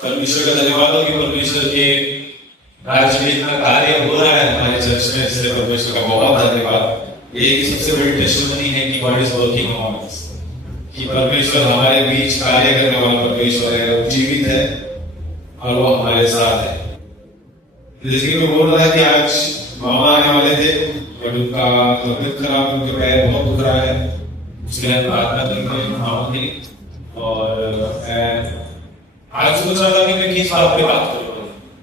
परमेश्वर का धन्यवाद हो कि परमेश्वर के राज्य में इतना कार्य हो रहा है हमारे चर्च में, इसलिए परमेश्वर का बहुत धन्यवाद। ये सबसे बड़ी टेस्टिमनी है कि God is working on us, कि परमेश्वर हमारे बीच कार्य करने वाला परमेश्वर है, वो जीवित है और वो हमारे साथ है। जैसे कि मैं बोल रहा है कि आज मामा आने वाले थे और उनका तबीयत खराब, उनके पैर बहुत दुख रहा है, इसलिए हम प्रार्थना करते हैं मामा की। और आज सोच रहा था कि मैं किस बात पे बात करूँ,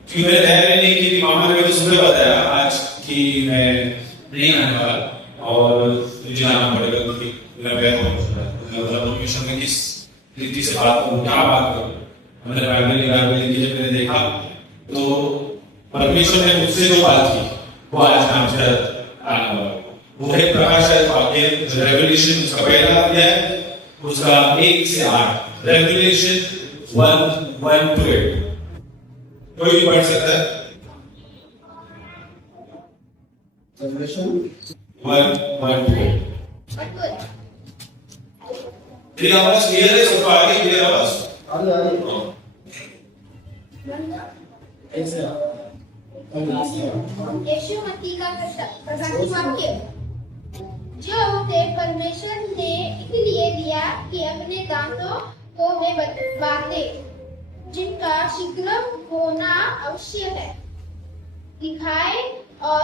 क्योंकि मैंने तैयारी नहीं की थी। मामा ने मुझे सुबह बताया आज कि मैं नहीं आने वाला और मुझे आना पड़ेगा क्योंकि मेरा पैर बहुत दुख रहा है। परमेश्वर में किस रीति से बात करूँ, क्या बात करूँ, मैंने बाइबल निकाल के जब मैंने देखा तो परमेश्वर ने मुझसे जो बात की वो आज हमसे आने वाला वो है प्रकाश वाक्य रेवल्यूशन, उसका पहला अध्याय उसका 1 से 8, रेवल्यूशन 1:1 to 8। कोई भी पढ़ सकता है। 1:1 to 8। तेरी आवाज क्लियर है? सबको आगे क्लियर आवाज? यीशु मसीह का प्रकाशित वाक्य। जो उसे परमेश्वर ने इसलिए दिया कि अपने दासों को वे बांधे जिनका शीघ्र होना अवश्य है, दिखाए। और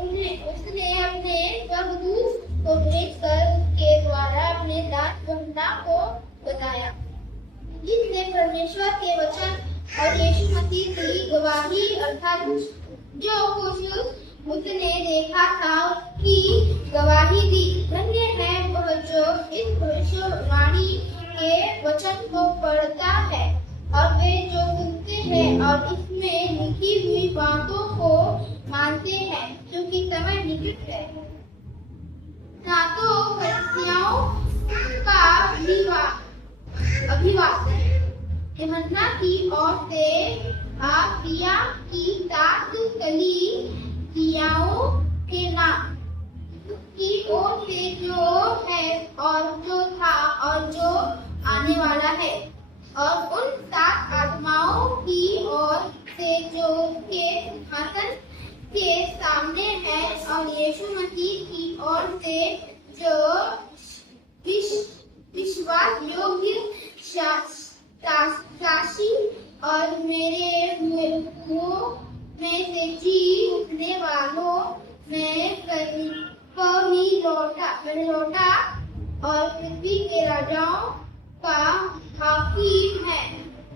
उन्हें उसने अपने स्वर्गदूत को भेजकर उसके द्वारा अपने दास बनना को बताया, जिसने परमेश्वर के वचन और यीशु मसीह की गवाही अर्थात जो कुछ उसने देखा था उसकी गवाही दी। धन्य है वह जो इस भविष्यवाणी के वचन को पढ़ता है और वे जो सुनते हैं और इसमें लिखी हुई बातों को मानते हैं, क्योंकि समय निकट है। ना तो फरिसियों का अभिवादन यूहन्ना की ओर से प्रिया की 7 कलीसियाओं के नाम की ओर से जो है और जो था और जो आने वाला है, और उन 7 आत्माओं की ओर से जो उसके सिंहासन के सामने है, और यीशु मसीह की ओर से जो विश्वास योग्य शासी और मेरे मुंह में से जी उठने वालों में लौटा और पृथ्वी के राजाओं का हाकिम है।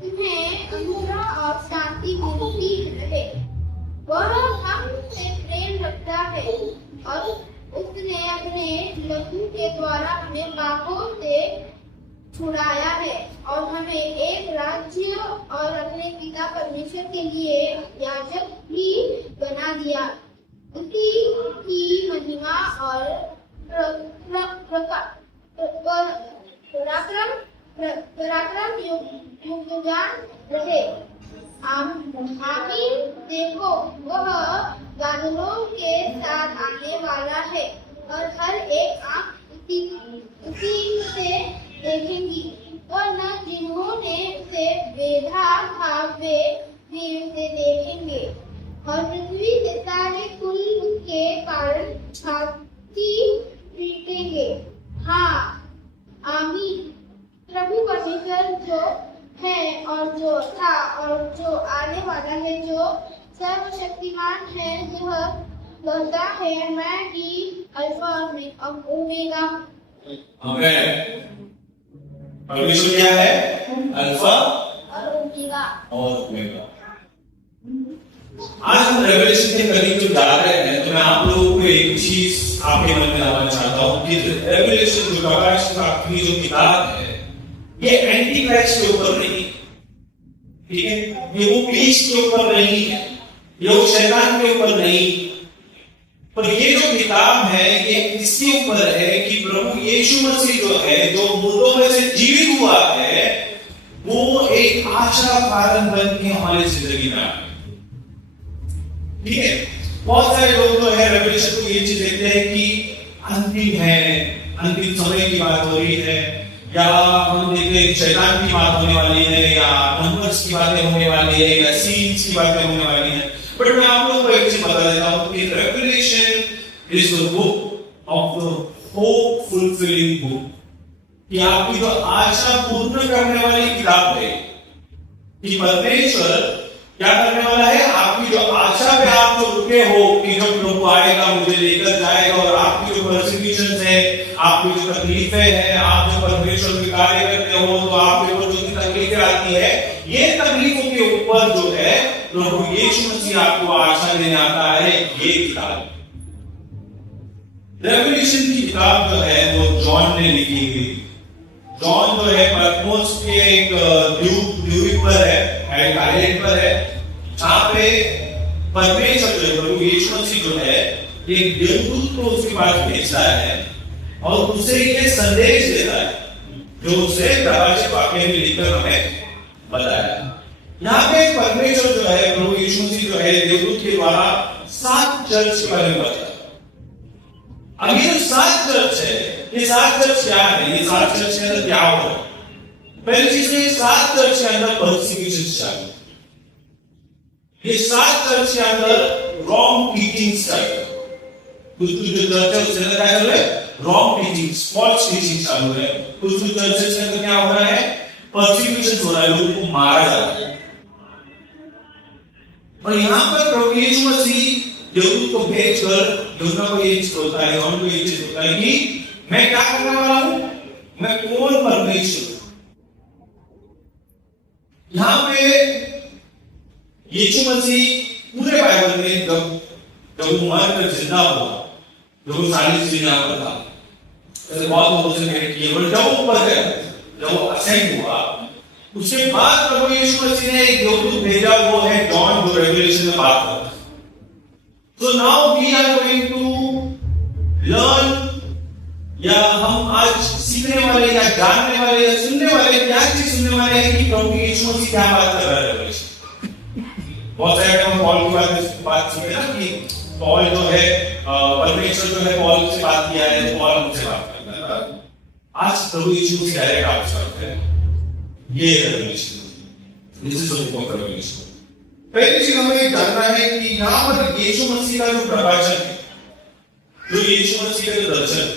तुम्हें अनुग्रह और शांति मिलती रहे। वह हमसे प्रेम रखता है और उसने अपने लहू के द्वारा हमें पापों से छुड़ाया है और हमें एक राज्य और अपने पिता परमेश्वर के लिए याजक भी बना दिया। उसी की महिमा और पराक्रम युगान रहे। आमीन। देखो वह बादलों के साथ आने वाला है और हर एक आंख उसी से देखेंगी, और न जिन्होंने उसे बेधा था वे भी उसे देखेंगे, और पृथ्वी के सारे कुल उसके कारण छाती पीटेंगे। हाँ, आमीन। प्रभु परमेश्वर जो है और जो था और जो आने वाला है, जो सर्वशक्तिमान है, यह कहता है, मैं ही अल्फा और ओमेगा। परमेश्वर क्या है? अल्फा और ओमेगा। आज हम रेवलेशन के करीब जो जा रहे हैं, तो मैं आप लोगों को एक चीज आपके मन में लाना चाहता हूँ कि रेवलेशन जो प्रकाश की जो किताब है, ये एंटी क्राइस्ट के ऊपर नहीं, ठीक है? ये वो बीस्ट के ऊपर नहीं है, ये वो शैतान के ऊपर नहीं, पर ये जो किताब है ये इसके ऊपर है कि प्रभु यीशु मसीह जो है, जो मुर्दों में से जीवित हुआ है, वो एक आशा कारण बन के हमारी जिंदगी में आए। ठीक है? बहुत सारे लोग जो है रेवल्यूशन को ये चीज देखते हैं कि अंतिम है, अंतिम समय की बात हो रही है, या हम देखते हैं शैतान की बात होने वाली है, या नंबर कैरेक्टर्स की बातें होने वाली है या सीन्स की बातें होने वाली है, बट मैं आप लोगों को एक चीज बता देता हूं कि revelation is the book of the hope fulfilling book, कि आपकी जो आशा पूर्ण करने वाली किताब है, कि परमेश्वर क्या करने वाला है, आपकी जो आशा पे आप जो रुके हो कि जब प्रभु आएगा मुझे लेकर जाएगा, और आपकी जो परसिक्यूशंस है, आपकी जो तकलीफें हैं, आप जो परमेश्वर के कार्य करते हो तो आपके ऊपर जो तकलीफें आती है, ये तकलीफों के ऊपर जो है प्रभु यीशु मसीह आपको आशा देने आता है। ये किताब रेवलेशन की किताब जो है वो जॉन ने लिखी हुई। जॉन जो है पतमोस के एक द्वीप पर है, एक आइलैंड पर है, जहां पे परमेश्वर जो है प्रभु यीशु मसीह जो है एक देवदूत को उसके पास भेजता है और उसे ये संदेश देता है जो उसे प्रकाशित वाक्य में लिखकर हमें बताया। यहाँ पे परमेश्वर जो है प्रभु यीशु मसीह जो है देवदूत के द्वारा 7 चर्च के बारे में बताया। अब ये जो 7 चर्च है, ये 7 चर्च क्या है, ये 7 चर्च के अंदर क्या हो रहा है? पहली चीज तो ये 7 चर्च के अंदर परसिक्यूशन चाहिए, ये 7 चर्च के अंदर रॉन्ग टीचिंग्स चाहिए। कुछ जो चर्च है उसके अंदर क्या चल रहा है, रॉन्ग टीचिंग्स, फॉल्स टीचिंग चालू है। कुछ चर्चेस के अंदर क्या हो रहा है, परसिक्यूशन हो रहा है, लोगों को मारा जा रहा है। और यहाँ पर प्रभु यीशु मसीह देवदूत को भेजकर यूहन्ना को ये चीज होता है, जॉन को ये चीज होता है कि मैं क्या करने वाला हूं, मैं कौन परमेश्वर। यहां पे यीशु मसीह पूरे बाइबल में जब वो मरकर जिंदा हुआ, जब वो 40 दिन यहां पर था, ऐसे बहुत लोगों से मैंने किए, और जब वो ऊपर गया, जब वो असेंड हुआ, उसके बाद प्रभु यीशु मसीह ने एक देवदूत भेजा, वो है जॉन, जो रेवलेशन में बात करता है। So now we are going to learn, या हम आज सीखने वाले या जानने वाले या सुनने वाले, क्या चीज सुनने वाले हैं कि प्रभु यीशु मसीह क्या बात कर रहा है रेवलेशन। बहुत सारे हम पॉल की बात सुनते हैं ना कि पॉल जो है परमेश्वर जो है पॉल से बात किया है, पॉल मुझसे बात करता है। आज प्रभु यीशु मसीह डायरेक्ट आपसे बात करें, ये revelation, this is the book of revelation. पहली चीज हमें जानना है कि यहां पर यीशु मसीह का जो प्रकाशन है, जो यीशु मसीह का जो दर्शन,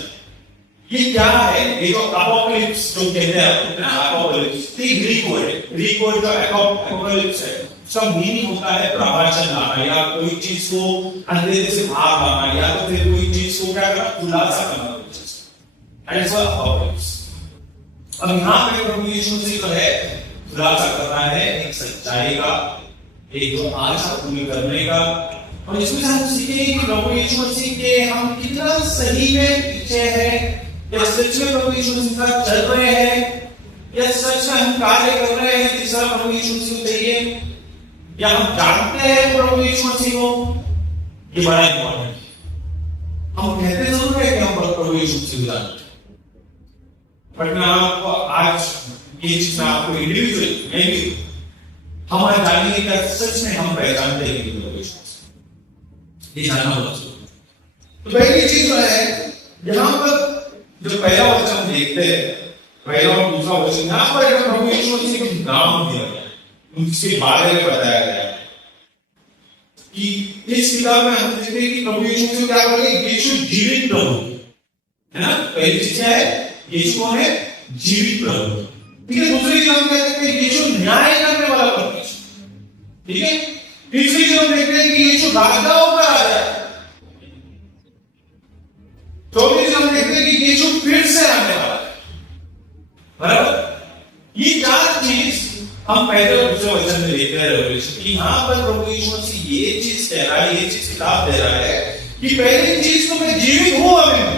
ये क्या है, ये जो अपोकलिप्स जो कहते हैं ना, अपोकलिप्स ये ग्रीक वर्ड है, ग्रीक वर्ड जो अपोकलिप्स है, उसका मीनिंग होता है प्रवचन लाना, या कोई चीज को अंधेरे से बाहर लाना, या तो फिर कोई चीज को क्या करना, खुलासा करना, दैट इज अपोकलिप्स। अब यहां पे प्रभु यीशु मसीह जो है खुलासा कर रहा है एक सच्चाई का, एक जो आशा पूरी करने का, और इसमें हम सीखेंगे कि प्रभु यीशु मसीह के हम कितना सही में पीछे हैं, या सच में प्रभु यीशु मसीह का चल रहे हैं, या सच में हम कार्य कर रहे हैं जिस तरह प्रभु यीशु मसीह को चाहिए, या हम जानते हैं प्रभु यीशु मसीह को। ये बड़ा इंपॉर्टेंट है। हम कहते जरूर है कि हम प्रभु यीशु मसीह को जानते हैं, बट मैं आपको आज ये चीज आपको इंडिविजुअली नहीं हमारे जानने का सच में हम पहचानते हैं कि प्रभु यीशु मसीह, ये जानना बहुत जरूरी है। तो पहली चीज जो है, यहां पर जो पहला वचन हम देखते हैं, पहला और दूसरा वचन, यहां पर प्रभु यीशु मसीह को नाम दिया गया, उनके बारे में बताया गया कि इस किताब में हम देखते हैं कि प्रभु यीशु मसीह क्या बोले, यीशु जीवित प्रभु है ना। पहली चीज क्या है, यीशु कौन है, जीवित प्रभु। ठीक है, दूसरी चीज हम कहते हैं कि यीशु न्याय करने वाला परमेश्वर। ठीक है, तीसरी चीज हम देखते हैं कि यीशु राजाओं का राजा है। चौथी चीज हम देखते हैं कि यीशु फिर से आने वाला है। बराबर, ये 4 चीज हम पहले और दूसरे वचन में देखते हैं रेवलेशन की। यहां पर प्रभु यीशु मसीह ये चीज कह रहा है, ये चीज किताब दे रहा है कि पहली चीज तो मैं जीवित हूं अभी,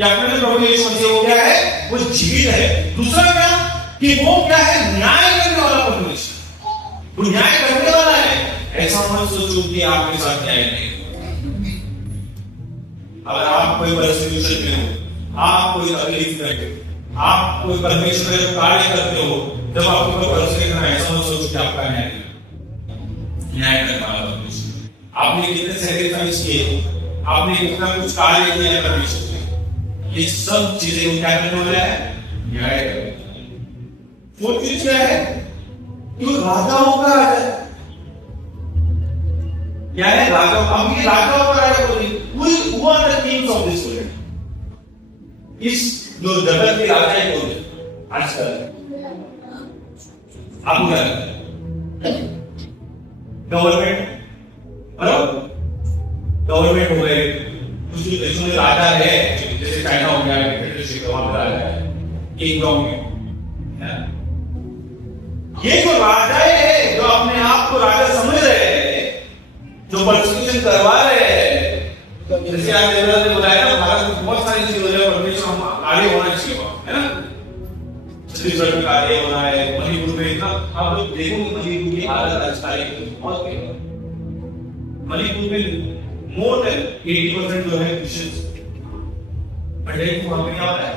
अपने प्रभु यीशु मसीह वो क्या है, वो जीवित है। दूसरा क्या कि वो क्या है, न्याय करने वाला परमेश्वर, वो न्याय करने वाला है। ऐसा मत सोचो कि आपके साथ न्याय नहीं। अगर आप कोई परसिक्यूशन में हो, आप कोई तकलीफ में हो, आप कोई परमेश्वर का कार्य करते हो, जब आपको कोई परसिक्यूशन है, ऐसा मत सोचो कि आपका न्याय करने वाला परमेश्वर। आपने कितने सैक्रिफाइस किए, आपने कितना कुछ कार्य किया है परमेश्वर, ये सब चीजें क्या करने वाला है, न्याय करने वाला है। वो चीज क्या है कि वो राजाओं का राजा है। क्या है? राजाओं। हम ये राजाओं का राजा बोल रहे, who are the kings of this world? इस जो जगत के राजा है कौन है आजकल? आप क्या गवर्नमेंट, गवर्नमेंट हो गए, कुछ देशों में राजा है, जैसे चाइना हो गया, डिक्टेटरशिप वहां पर राजा है, किंगडम में। ये जो राजा है, जो अपने आप को राजा समझ रहे हैं, जो परसिक्यूशन करवा रहे हैं, जैसे आप देवराज ने बताया ना, भारत में बहुत सारी चीजें हैं, परमिशन हम आगे होना चाहिए, है ना? छत्तीसगढ़ में आगे होना है, मणिपुर में इतना आप लोग देखोगे मणिपुर की हालत आज बहुत मणिपुर में मोर देन 80% जो है क्रिश्चियंस। बट वहां पे क्या होता है?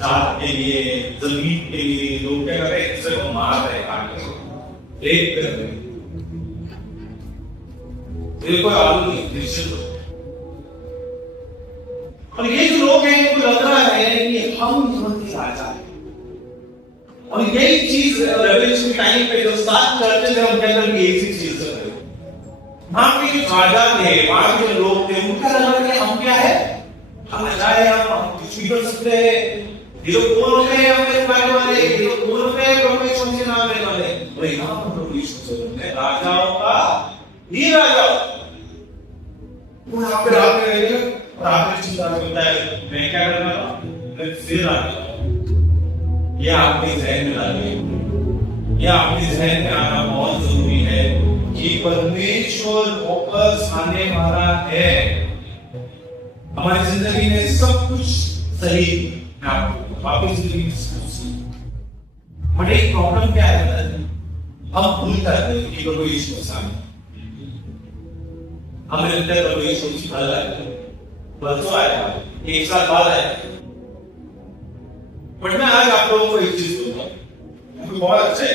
जात के लिए, जमीन के लिए लोग क्या कर रहे हैं? दूसरे को मार रहे हैं, काट रहे, रेप कर रहे हैं। कोई आलू नहीं क्रिश्चियन लोग। और ये जो लोग हैं, इनको लग रहा है कि हम जीवन के राजा हैं। और यही चीज रेवोल्यूशन के टाइम पे जो सात चर्चेज है, उनके अंदर भी एक ही चीज है। वहां के जो राजा थे, वहां के जो लोग थे, उनका लग रहा है हम क्या है? हम राजा है, हम कुछ भी कर सकते हैं। ये लोग कौन होते हैं? हमें खाने वाले, ये लोग कौन होते हैं? प्रभु यीशु मसीह नाम लेने वाले। और यहाँ पर प्रभु यीशु मसीह राजाओं का ही राजा। वो यहाँ पे रात में रहेगा और आपने चिंता करता है मैं क्या करना था? मैं फिर आ गया। ये आपके जहन में लाइए, ये आपके जहन में आना बहुत जरूरी है कि परमेश्वर वापस आने वाला है। हमारी जिंदगी में सब कुछ सही आपकी जिंदगी में सब कुछ सही, बट एक प्रॉब्लम क्या है? हम भूल जाते हैं कि प्रभु यीशु मसीह हमें लगता है प्रभु यीशु मसीह कल आएगा, परसों आएगा, एक साल बाद आएगा। बट मैं आज आप लोगों को एक चीज बोलूंगा, बहुत अच्छा है।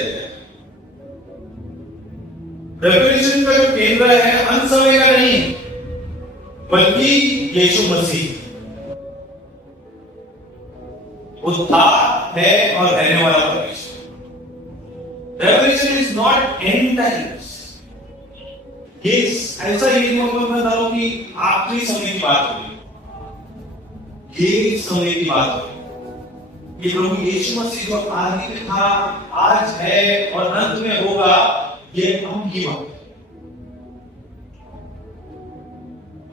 रेवोल्यूशन का जो केंद्र है अंत समय का नहीं, बल्कि यीशु मसीह उद्धार है और रहने वाला परमेश्वर। Revolution is not and times. ये ऐसा ये मैं बता रहा हूं कि आखिरी समय की बात होगी, ये समय की बात होगी। ये प्रभु यीशु मसीह जो आदि में था, आज है और अंत में होगा, ये हम की बात।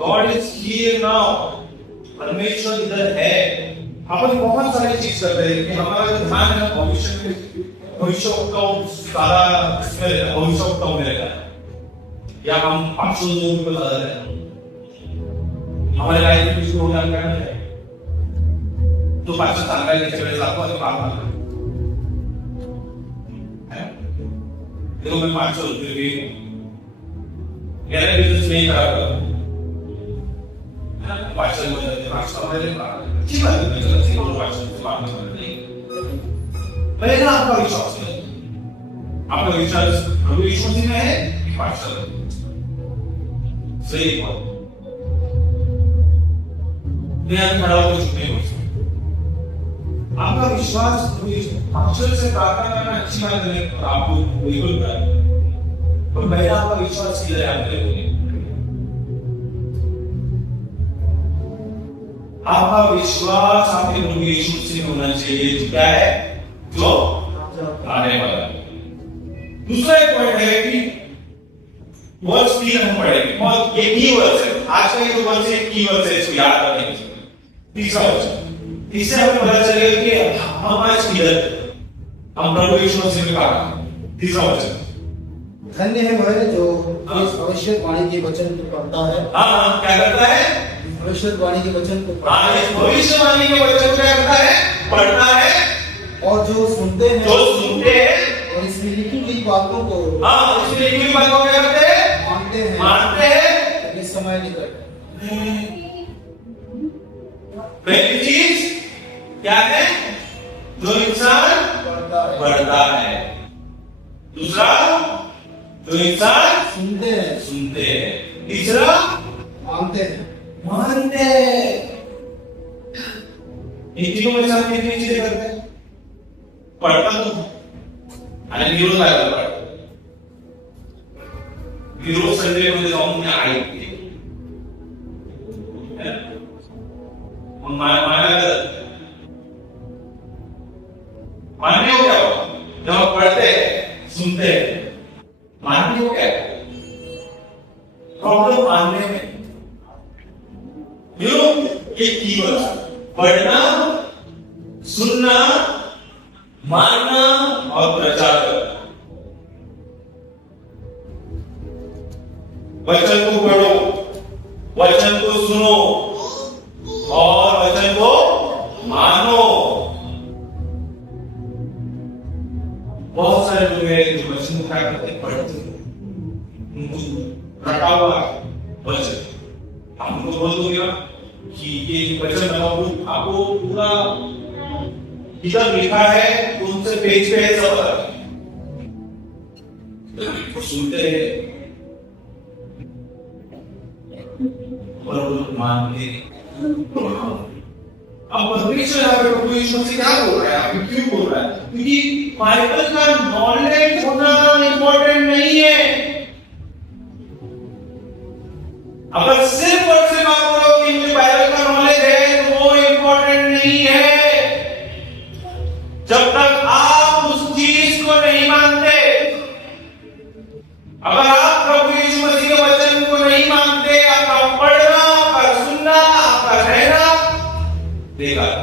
God is here now. परमेश्वर इधर है। अपन बहुत सारी चीज करते हैं कि हमारा जो ध्यान है भविष्य का सारा इसमें भविष्य का मिलेगा, या हम 500 लोगों को ज्यादा है हमारे लाइफ में कुछ हो जाना है तो 500 सांगा नीचे मेरे साथ तो काम करना है। देखो मैं 500 रुपये भी मेरा बिजनेस नहीं करा 500 ठीक है, मैं चलती हूँ 500 से बात नहीं पहले ना आपका विश्वास है, आपका विश्वास प्रभु यीशु मसीह में है कि 500 सही बात। मैं आज खड़ा होकर चुप नहीं हो सकता। आपका विश्वास अक्षर से प्रार्थना करना अच्छी बात है, आपको बिल्कुल कराए, पर मेरा आपका विश्वास किधर है? आप देखोगे आपका विश्वास आपके प्रभु यीशु मसीह में होना चाहिए, जो क्या है? जो आने वाला है। दूसरा एक पॉइंट है कि वर्ड्स 3 हम पढ़ेंगे, और ये की वर्ड्स है। आज का ये जो वर्ड्स है की वर्ड्स है, इसको याद रखने के लिए। तीसरा वर्ड, इससे हमें पता चलेगा कि हम आज किधर, हम प्रभु यीशु मसीह में कहाँ हैं। तीसरा वर्ड, धन्य है वह जो इस भविष्यवाणी के वचन को पढ़ता है। हाँ, क्या करता है? भविष्यवाणी के वचन को भविष्यवाणी के वचन को क्या करता है? पढ़ता है। और जो सुनते हैं, और इसमें लिखी हुई बातों को, हाँ, इसमें लिखी हुई बातों को क्या करते हैं? मानते हैं। इस समय निकट पहली चीज क्या है? जो इंसान पढ़ता है। दूसरा, जो इंसान सुनते हैं। तीसरा, मानते हैं। इन तीनों में से हम कितनी चीजें करते हैं? पढ़ता तो आणि निरोध लागला पडतो निरोध संडे मध्ये जाऊन मी ऐकते मग मान्य हो क्या जब पढ़ते सुनते मान्य हो क्या प्रॉब्लम मानने में यू नो ये कीवर्ड पढ़ना सुनना मानना और प्रचार करना वचन को पढ़ो वचन को सुनो और वचन को मानो बहुत सारे लोग हैं जो वचन को क्या करते पढ़ते उनको रटा हुआ वचन आप उनको बोल दोगे ना कि ये वचन आपको पूरा किताब लिखा है तो उनसे पेज पे सब सुनते हैं और मानते अब परमेश्वर आपके प्रभु यीशु से क्या बोल रहा है आपको क्यों बोल रहा है क्योंकि बाइबल का नॉलेज होना इंपॉर्टेंट नहीं है अगर सिर्फ और सिर्फ आप बोलो कि मुझे बाइबल का नॉलेज है तो वो इंपॉर्टेंट नहीं है जब तक आप उस चीज को नहीं मानते अगर आप प्रभु यीशु मसीह के वचन को नहीं मानते आपका पढ़ना आपका सुनना आपका रहना बेकार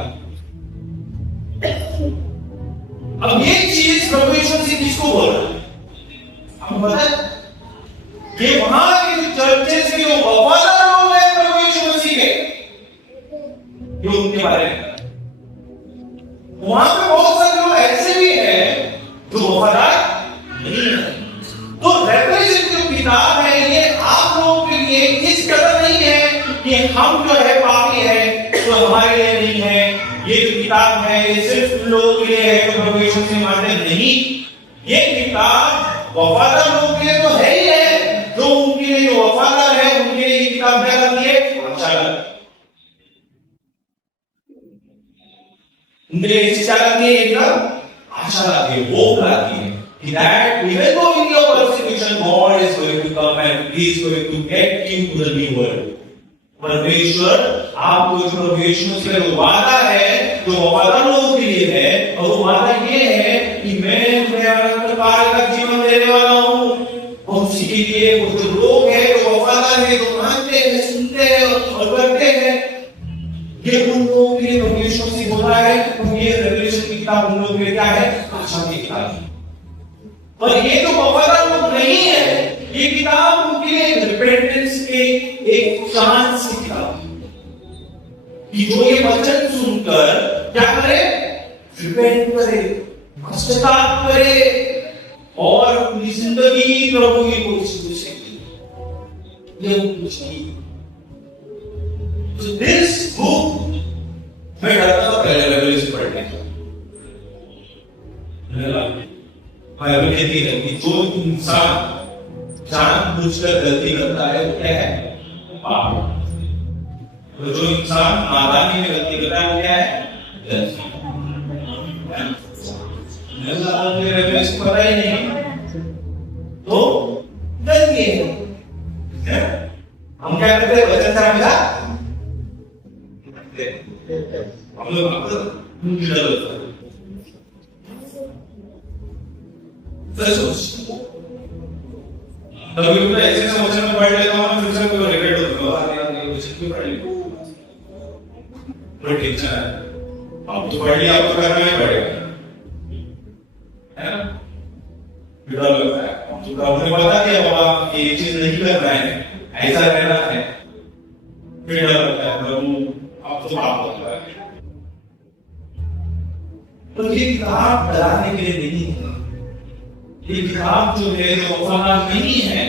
अब ये चीज प्रभु यीशु मसीह किसको बोल रहा है आपको पता है ये वहां के जो चर्चेस के जो वफादार लोग हैं प्रभु यीशु मसीह के ये उनके बारे में वहां पे बहुत सारे लोग ऐसे भी हैं जो वफादार नहीं है तो रेवलेशन जो किताब है ये आप लोगों के लिए इस कदर नहीं है कि हम जो है पापी है तो हमारे लिए नहीं है ये जो किताब है ये सिर्फ उन लोगों के लिए है जो प्रभु यीशु से मानते नहीं ये किताब वफादार लोगों के लिए तो है ही है जो उनके लिए जो वफादार है उनके लिए ये किताब क्या करती है अच्छा उनके लिए शिक्षा करती है एकदम आशा लाती है वो लाती है that even though in your persecution God is going to come and He is going to get you to the new world परमेश्वर आपको जो परमेश्वर से जो वादा है जो वफादार लोगों के लिए है और वो वादा ये है कि मैं तुम्हें अनंत काल का जीवन देने वाला हूँ और उसी के लिए वो जो लोग हैं जो वफादार है जो मानते हैं सुनते हैं और करते हैं ये उन लोगों के लिए परमेश्वर से बोल रहा है तो ये रेवलेशन की किताब उन लोगों के लिए क्या है आशा की किताब पर ये जो वफादार लोग नहीं है ये किताब उनके लिए रिपेंटेंस के एक चांस की किताब कि जो ये वचन सुनकर क्या करे रिपेंट करे पश्चाताप करे और अपनी जिंदगी प्रभु की कोशिश ये कुछ नहीं So this book मैं डरता था पहले रेवलेशन पढ़ने का बाइबल कहती है कि जो इंसान जानबूझकर गलती करता है वो क्या है पाप तो जो इंसान नादानी में गलती करता है वो क्या है गलती रेवलेशन पता ही नहीं तो गलती है हम क्या करते हैं वचन से हमेशा हम लोग डर होता है कभी तो ऐसे वचन में पढ़ लेता हूँ फिर से कोई रिग्रेट होता है यार ये वचन क्यों पढ़ लिया बड़ी टेंशन है अब तो पढ़ लिया आपको करना ही पड़ेगा है ना डर लगता है तो आपने पता कि बाबा ये चीज नहीं करना है ऐसा रहना है फिर डर लगता है प्रभु आप तो पाप होता है तो ये किताब डराने के लिए नहीं है ये किताब जो है जो वफादार नहीं है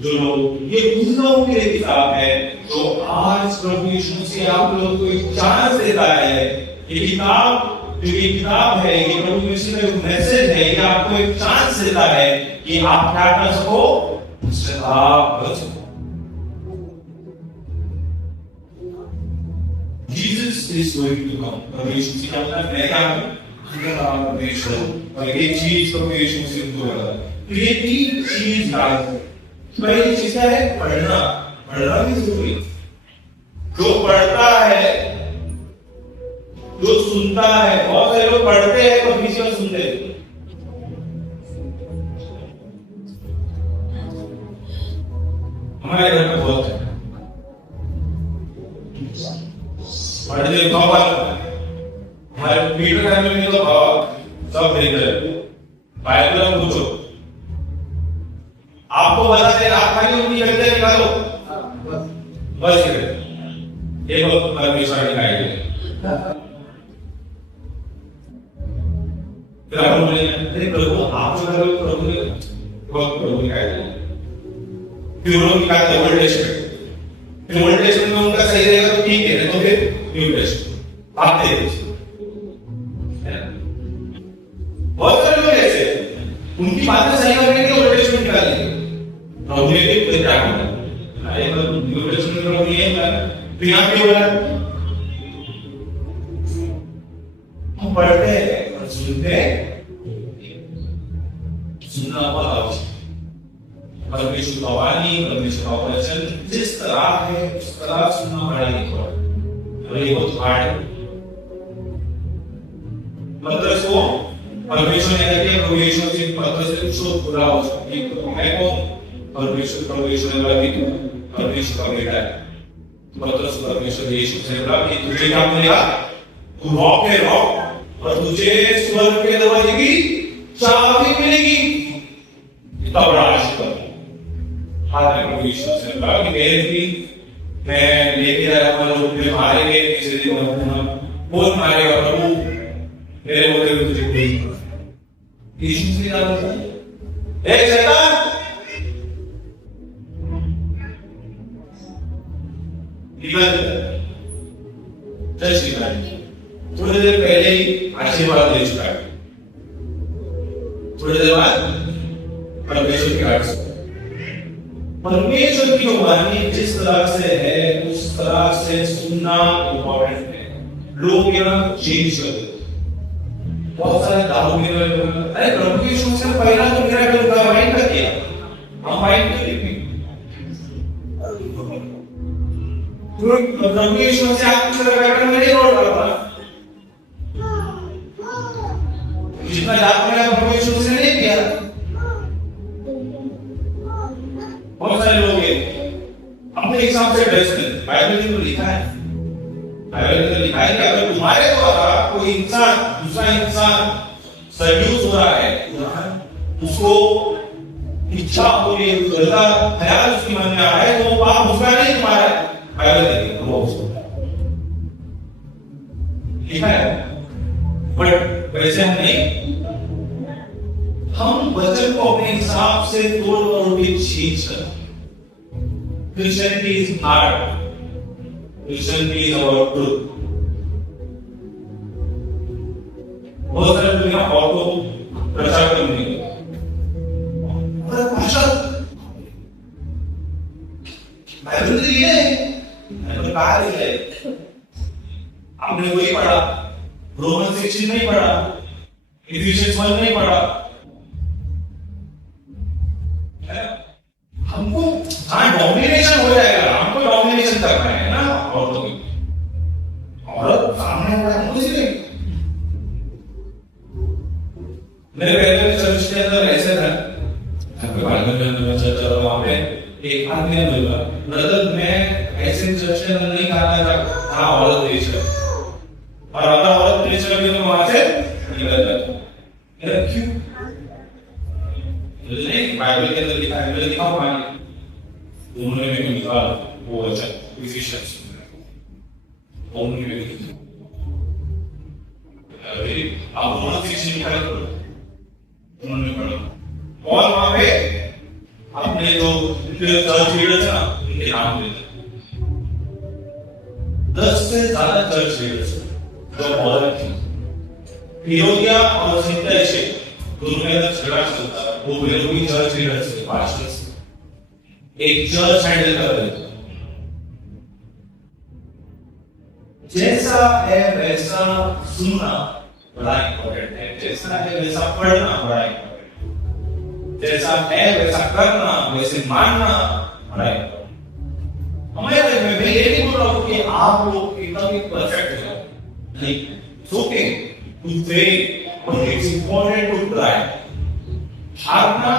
जो लोग ये उन लोगों के लिए किताब है जो आज प्रभु यीशु से आप लोगों को एक चांस देता है ये किताब जो ये किताब है ये प्रभु यीशु का एक मैसेज है ये आपको एक चांस देता है कि आप क्या कर सको पश्चाताप कर सको Jesus is going to come प्रभु यीशु से क्या बोला मैं क्या हूं और एक चीज को पेश मुझे बोला तो ये तीन चीज याद है। पहली चीज क्या है? पढ़ना। पढ़ना भी जरूरी है। जो पढ़ता है, जो सुनता है, बहुत सारे लोग पढ़ते हैं और बीच में सुनते हैं। हमारे घर में बहुत है पढ़ते लिखा हुआ हमारे पीटर फैमिली में तो सब देखते बाइबल में पूछो आपको बता दें आप खाली उनकी गलतियां निकालो बस ये बहुत परमेश्वर निकालेंगे। फिर हम बोलेंगे प्रभु आप जो करो प्रभु ने बहुत प्रभु निकालेंगे। फिर उन्होंने निकालते ओल्ड टेस्टमेंट। फिर ओल्ड टेस्टमेंट में उनका सही रहेगा तो ठीक है, नहीं तो फिर न्यू टेस्टमेंट आप देखिए। बहुत सारे लोग ऐसे उनकी बातें सही करने के लिए ओल्ड टेस्टमेंट निकाल लेंगे। प्रभु ने भी कोई क्या किया आए पर न्यू टेस्टमेंट में प्रभु ये फिर यहाँ पे बोला हम पढ़ते हैं और सुनते हैं। सुनना बहुत आवश्यक। परमेश्वर का वाणी, परमेश्वर का वचन जिस तरह है उस तरह सुनना पड़ेगा और ये बहुत हार्ड है। पतरस को परमेश्वर ने कहा कि परमेश्वर से पतरस से पूछो पूरा हो सकती है मैं कौन? परमेश्वर ने बोला कि परमेश्वर का बेटा है। पतरस परमेश्वर यीशु से बोला कि तुझे क्या मिलेगा? तू रॉक है रॉक और तुझे स्वर्ग के दरवाजे की चाबी मिलेगी। इतना बड़ा आशीर्वाद से कि मेरे भी मैं लेके जा रहा हूँ लोग मुझे मारेंगे तीसरे दिन कौन मारेगा प्रभु मेरे बोलते हुए तुझे कोई यीशु से क्या बोलता है एक शैतान थोड़ी देर पहले ही आशीर्वाद दे चुका है। थोड़ी देर बाद परमेश्वर की आशीर्वाद परमेश्वर की वाणी जिस तरह से है उस तरह से सुनना इम्पोर्टेंट है। लोग यहाँ चेंज कर देते बहुत सारे दारू में अरे प्रभु यीशु से पहला तो मेरा कल माइंड कर दिया हम माइंड कर दिए प्रभु यीशु से आप कुछ लगा मेरे रोड पर जितना याद मेरा प्रभु यीशु से नहीं किया। बहुत सारे लोग अपने हिसाब से ड्रेस करते बाइबल में तो लिखा है बाइबल में तो लिखा है कि अगर तुम्हारे द्वारा कोई इंसान दूसरा इंसान सड्यूस हो रहा है उसको इच्छा हो रही है गलता ख्याल उसके मन में आ रहा है तो वो पाप उसका नहीं तुम्हारा है। बाइबल में वो लिखा है बट वैसे हम नहीं हम वचन को अपने हिसाब से तोड़ और भी चीज कर Christianity is hard. Christianity is our truth. बहुत सारे लोग यहाँ और को प्रचार करने के भाषा बाइबल में ये है बाइबल कहा है आपने वही पढ़ा रोमन 16 नहीं पढ़ा इफिशियंस 1 नहीं पढ़ा हमको हाँ डोमिनेशन हो जाएगा हमको डोमिनेशन करना है ना औरतों की औरत सामने मुझे मेरे पहले चर्च के अंदर ऐसे था वहां पे एक आदमी ने बोला ब्रदर मैं ऐसे चर्च के अंदर नहीं खाना था हाँ औरत प्रेच कर और अगर औरत प्रेच कर तो वहां से निकल जाता क्यों नहीं बाइबल के अंदर लिखा है मैंने लिखा हुआ है उन्होंने मेरे को निकाला वो वचन इफिशियंस उन्होंने मेरे को अरे आप उन्होंने शिक्षा निकाल करो उन्होंने पढ़ा और वहां पे अपने जो चर्च लीडर्स ना उनके नाम लेते 10 से ज्यादा चर्च लीडर्स जो मॉडर्न थे हिरोगिया और सिंथेशे दोनों के अंदर झगड़ा चलता है वो विरोधी चर्च लीडर्स थे पास्टर्स एक चर्च हैंडल कर रहे थे जैसा है वैसा सुनना बड़ा इंपॉर्टेंट है। जैसा है वैसा पढ़ना बड़ा इंपॉर्टेंट है। जैसा है वैसा करना, वैसे मानना बड़ा इंपॉर्टेंट। हमारे लाइफ में मैं ये नहीं बोल रहा हूँ कि आप लोग एकदम ही परफेक्ट हो, नहीं, it's okay to fail, but it's important to try. हारना,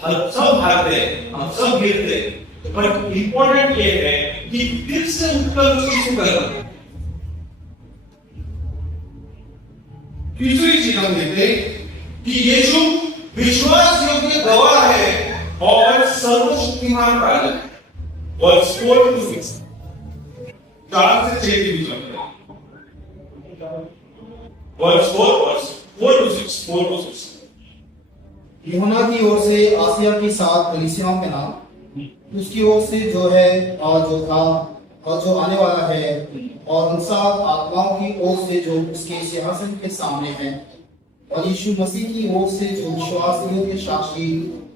हम सब हारते हैं, हम सब गिरते हैं, पर इंपॉर्टेंट ये है कि फिर से उठकर उस चीज को करना। तीसरी चीज हम देखते हैं कि यीशु विश्वास योग्य गवाह है और सर्वशक्तिमान राजा है। वर्स 4 to 6, 4 से 6 के बीच में वर्स 4 to 6, 4 to 6। यूहन्ना की ओर से आसिया की 7 कलीसियाओं के नाम, उसकी ओर से जो है और जो था और जो आने वाला है, और उन 7 आत्माओं की ओर से जो उसके सिंहासन के सामने है, और यीशु मसीह की ओर से जो विश्वास योग्य साक्षी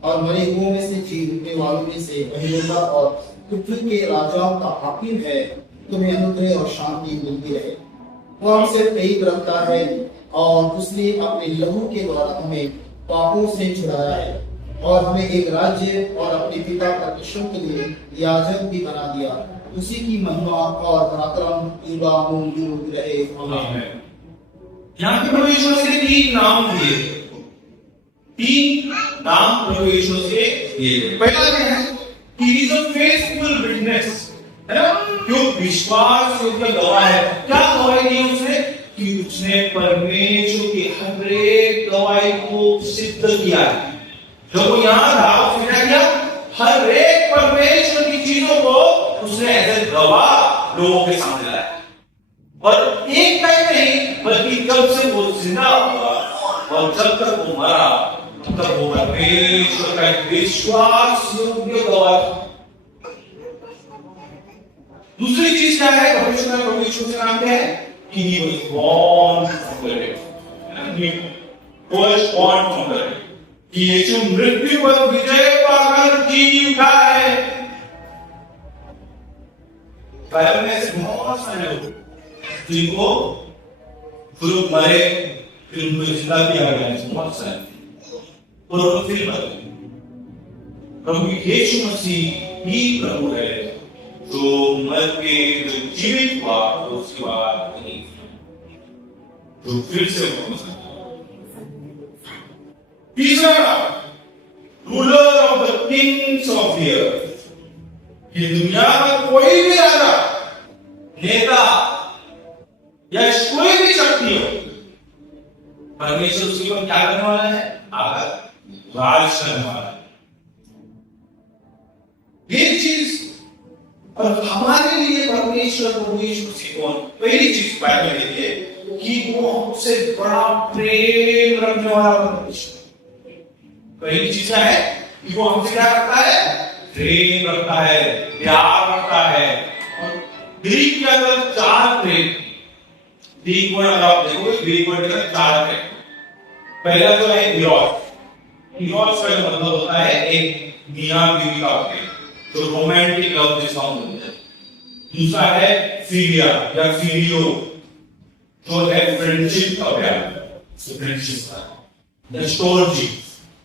और मरे हुओं में से जी उठने वालों में से पहियोदा और पृथ्वी के राजाओं का हाकिम है, तुम्हें अनुग्रह और शांति मिलती रहे। वो हमसे प्रेम रखता है और उसने अपने लहू के द्वारा हमें पापों से छुड़ाया है और हमें एक राज्य और अपने पिता परमेश्वर के लिए याजक भी बना दिया। उसी की महिमा और पराक्रम युगानुयुग रहे। आमीन। यहाँ पे प्रभु यीशु मसीह ने 3 नाम दिए, 3 नाम प्रभु यीशु से दिए। पहला क्या है कि he is a faithful witness, है ना, जो विश्वास योग्य गवाह है। क्या गवाही दी उसने? कि उसने परमेश्वर की हर एक गवाही को सिद्ध किया है। जो वो यहाँ था उसने क्या किया? हर एक परमेश्वर की चीजों को उसने ऐसे गवाह लोगों के सामने लाया। और एक टाइम नहीं, बल्कि कब से वो जिंदा हुआ और जब तक वो मरा तब वो परमेश्वर का एक विश्वास योग्य गवाह था। दूसरी चीज क्या है? परमेश्वर का नाम क्या है? कि he was born from the dead, he was born from the dead, कि यीशु मृत्यु पर विजय पाकर जी उठा है। बाइबल में ऐसे बहुत सारे लोग जिनको फिर मरे, फिर उनको जिंदा किया गया, बहुत सारे, और वो फिर मरे। प्रभु यीशु मसीह ही प्रभु है जो मर के जो जीवित हुआ, उसके बाद नहीं, जो फिर से हो सकता। तीसरा, ruler of the Kings of the earth, ये दुनिया का कोई भी राजा, नेता या कोई भी शक्ति हो, परमेश्वर उसके ऊपर क्या करने वाला है? आकर राज करने वाला है। ये चीज और हमारे लिए परमेश्वर को यीशु मसीह कौन? पहली चीज बाइबल कहती है कि वो हमसे बड़ा प्रेम रखने वाला परमेश्वर। पहली चीज है कि वो हमसे क्या रखता है? प्रेम रखता है, प्यार रखता है। और ग्रीक के अंदर 4 प्रेम, ग्रीक वर्ड अगर आप देखो, ग्रीक वर्ड के अंदर 4 प्रेम। पहला जो है इरोस, इरोस का मतलब होता है एक मियां बीवी का प्रेम, जो रोमांटिक लव जिसका होता है। दूसरा है फिलिया या फिलियो, जो है फ्रेंडशिप का प्यार, फ्रेंडशिप का। स्टोरजी,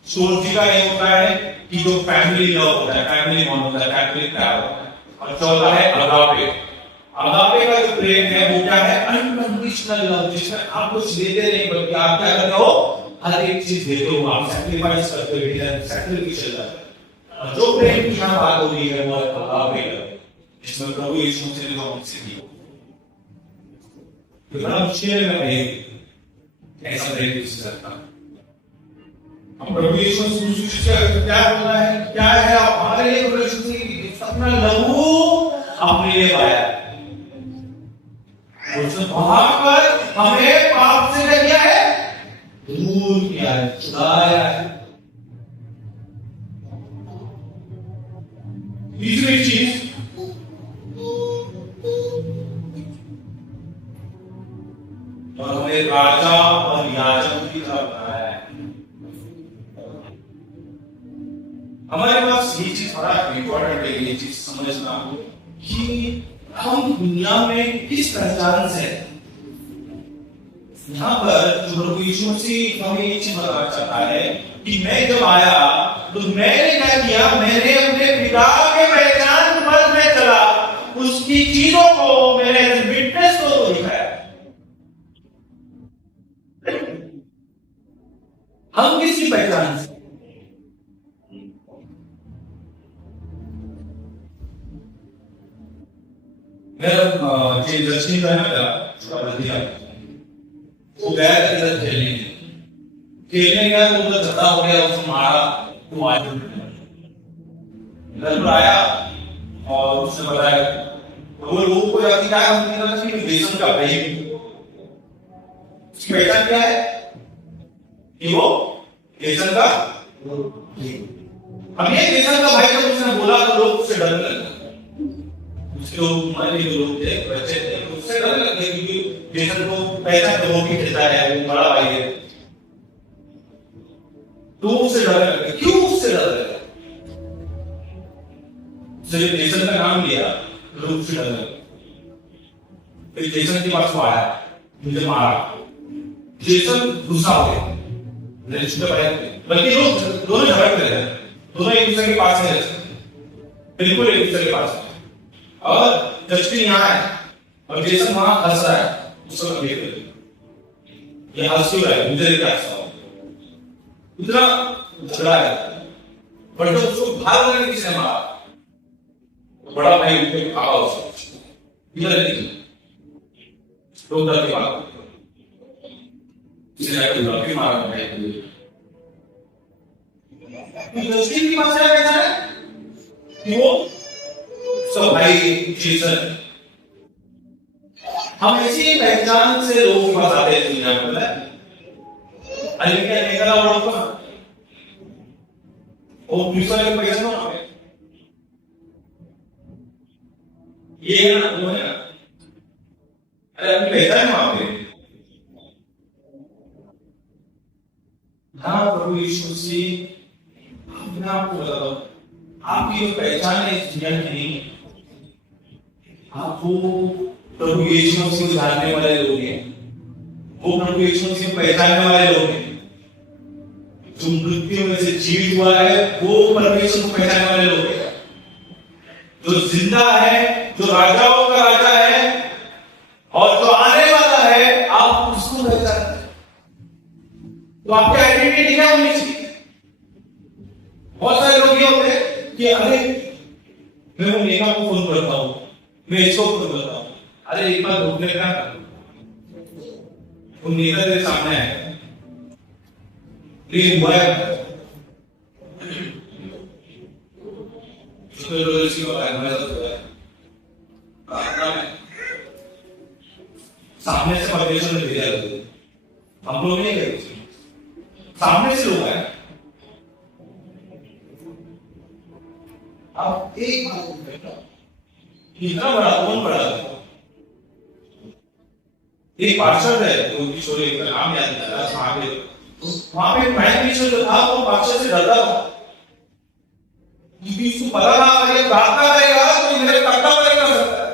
स्टोरजी का ये होता है कि जो फैमिली लव होता है, फैमिली बॉन्ड होता है, फैमिली प्यार होता है। और चौथा है अगापे। अगापे का जो प्रेम है वो क्या है? अनकंडीशनल लव, जिसमें आप कुछ देते नहीं बल्कि आप क्या करते हो? हर एक चीज देते हो, आप सैक्रिफाइस करते हो, सैक्रिफिशियल है। जो प्रेम की यहाँ बात हो रही है वो अगापे है, जिसमें प्रभु यीशु मसीह ने हमसे दी। तो बड़ा मुश्किल में ऐसा प्रेम किसी सकता। हम प्रभु यीशु मसीह से क्या बोल रहा है? क्या है हमारे लिए? प्रभु यीशु मसीह अपना लहू अपने लिए पाया, उसने वहां पर हमें पाप से क्या किया है? दूर किया है, छुड़ाया है। तीसरी चीज, और हमें राजा और याजक की तरह बनाया है। हमारे पास ये चीज बड़ा इंपॉर्टेंट है, ये चीज समझना कि हम दुनिया में किस पहचान से, यहाँ पर जो प्रभु यीशु मसीह हमें ये चीज बताना चाहता है कि मैं जब आया तो मैंने क्या किया, मैंने अपने पिता के पहचान पर मैं चला, उसकी चीजों को मैंने विटनेस को दिखाया। हम किसकी पहचान से? मेरा जे दर्शनी का है छोटा बंदिया, वो गया था इधर खेलने गया तो उधर झगड़ा हो गया, उसको मारा तो आज इधर आया और उसने बताया तो वो लोगों को जाती क्या है कि बेसन का भाई, उसकी पहचान क्या है कि वो बेसन का, अब ये बेसन का भाई जब उसने बोला तो लोग उससे डरने लगे, उसके हमारे जो लोग थे बच्चे थे उससे डरने लगे क्योंकि बेसन को पहचान तो वो भी खेलता है, वो बड़ा भाई है, तो उससे डरने लगे। क्यों उससे डरने लगे? जब जेसन का नाम लिया लोग उससे डरने लगे। फिर जेसन के पास वो आया, मुझे मारा, जेसन गुस्सा हो गया, बल्कि लोग दोनों झगड़ रहे थे, दोनों एक दूसरे के पास नहीं रहते, बिल्कुल एक दूसरे के पास। और जस्टिन यहाँ है और जेसन वहां हंस रहा है, उसको देख रहे ये हंस क्यों रहा है, मुझे क्या हंसा इतना झगड़ा है, पर जब उसको भाग लेने किसने मारा, बड़ा भाई उठ के भागा उसको, इधर नहीं तो उधर के भाग इसे जाकर उधर के मारा भाई जस्टिन की बात है कि वो सब भाई जेसन, हम ऐसी पहचान से लोगों के पास आते हैं दुनिया में, अरे क्या निकला और ऊपर वो दूसरा के पैसे ना आवे, ये है ना वो है ना, अरे अपनी पहचान वहां पे। हाँ प्रभु यीशु मसीह अपने आप को बताओ, आपकी जो पहचान है इस दुनिया की नहीं, आपको प्रभु यीशु मसीह को जानने वाले लोग हैं, वो प्रभु यीशु मसीह को पहचानने वाले लोग हैं, जो मृत्यु में से जीवित हुआ है वो परमेश्वर को पहचानने वाले लोग हैं, जो जिंदा है, जो राजाओं का राजा है और जो आने वाला है, आप उसको पहचानते हैं, तो आपकी आइडेंटिटी क्या होनी चाहिए? बहुत सारे लोग ये होते हैं कि अरे मैं वो नेता को फोन करता हूं, मैं इसको फोन करता हूं, अरे एक बार ढूंढने का वो नेता तेरे सामने है, ये हुआ है उसमें रोज़ की बात है, मैं तो है प्रार्थना में सामने से परमेश्वर ने भेजा है, हम लोग नहीं गए, सामने से लोग आए। अब एक कितना बड़ा, कौन बड़ा, एक पार्षद है तो किशोरी का नाम याद नहीं आ रहा, वहां पे प्राइम मिनिस्टर जो था वो पार्षद से डरता था क्योंकि उसको पता था अगर प्रार्थना करेगा तो मेरे कर्ता करेगा सकता है,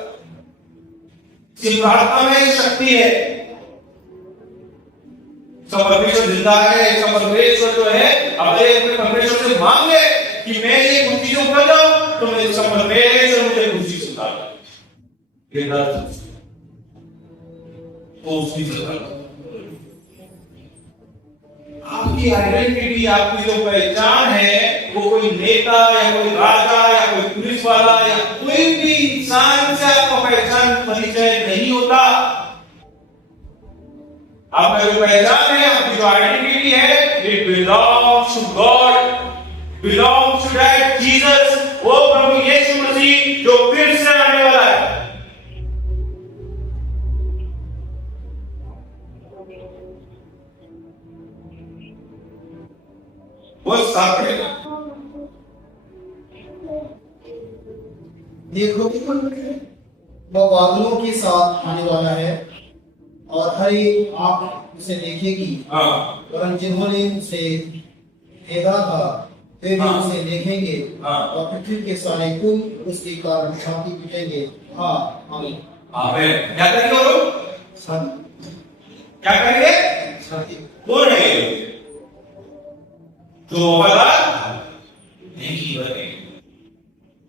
सिर्फ प्रार्थना में शक्ति है, सब परमेश्वर जिंदा है, सब परमेश्वर जो है अपने परमेश्वर से मांगे कि मैं ये कुछ चीजों कर जाऊं तो मेरे सब परमेश्वर मुझे कुछ चीज सुना ये डर तो उसकी जरूरत, आपकी आइडेंटिटी, आपकी जो पहचान है वो कोई नेता या कोई राजा या कोई पुलिस वाला या कोई भी इंसान से आपका पहचान परिचय नहीं होता। आपका जो पहचान है, आपकी जो आइडेंटिटी है, it belongs to God, belongs to that Jesus, वो प्रभु यीशु मसीह जो फिर से आने वाला है। वो साथ रहेगा। देखो वो बादलों के साथ आने वाला है और हर एक आंख उसे देखेगी, परंतु जिन्होंने उसे देखा था वे भी उसे देखेंगे और पृथ्वी के सारे कुल उसके कारण छाती पीटेंगे। हाँ आमीन। आमीन। क्या करेंगे वो लोग? क्या करेंगे? कौन रहेंगे? जो वफादार नहीं बने।